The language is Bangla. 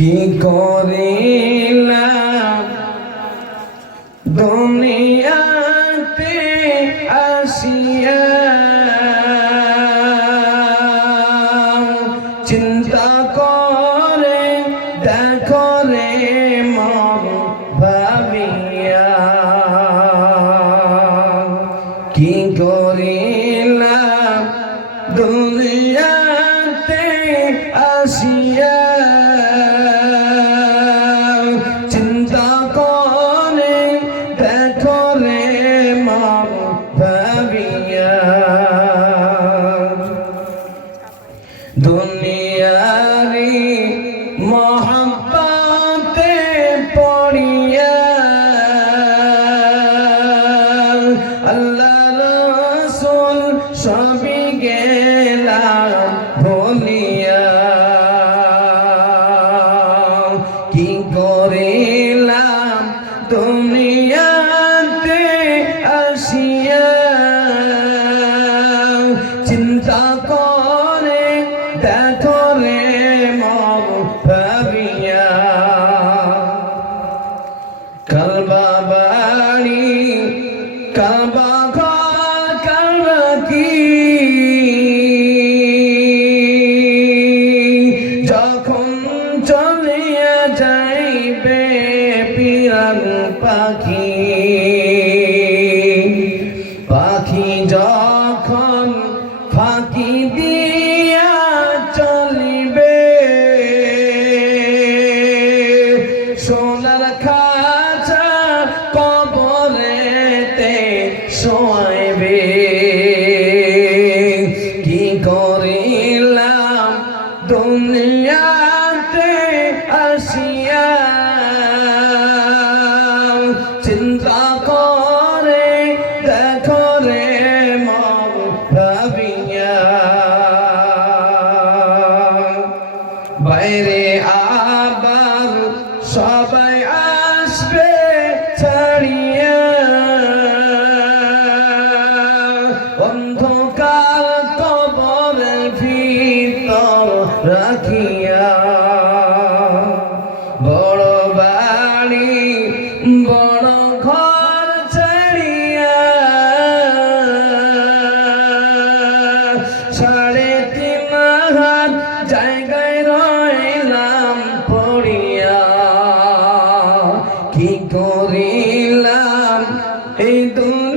কি করিলাম? দুনিয়াতে আসিয়া চিন্তা করে দেখো রে মন ভাবিয়া। কি করিলাম? দুনিয়াতে আসিয়া আল্লাহ রসুল সবই গেলাম ভুলিয়া। কি করিলাম দুনিয়াতে আসিয়া? চিন্তা কালবা ঘর কালবা কি? যখন চলিয়া যাইবে পিরান পাখি শোয়াইবে কি করিলাম দুনিয়াতে আসিয়া? চিন্তা করে দেখো রে মগ ভাবিয়া। বাইরে আবার সবাই রাখিয়া। বড় বাড়ি বড় সাড়ে তিন হাত জায়গায় রইলাম পড়িয়া। কি করিলাম এই দুনিয়া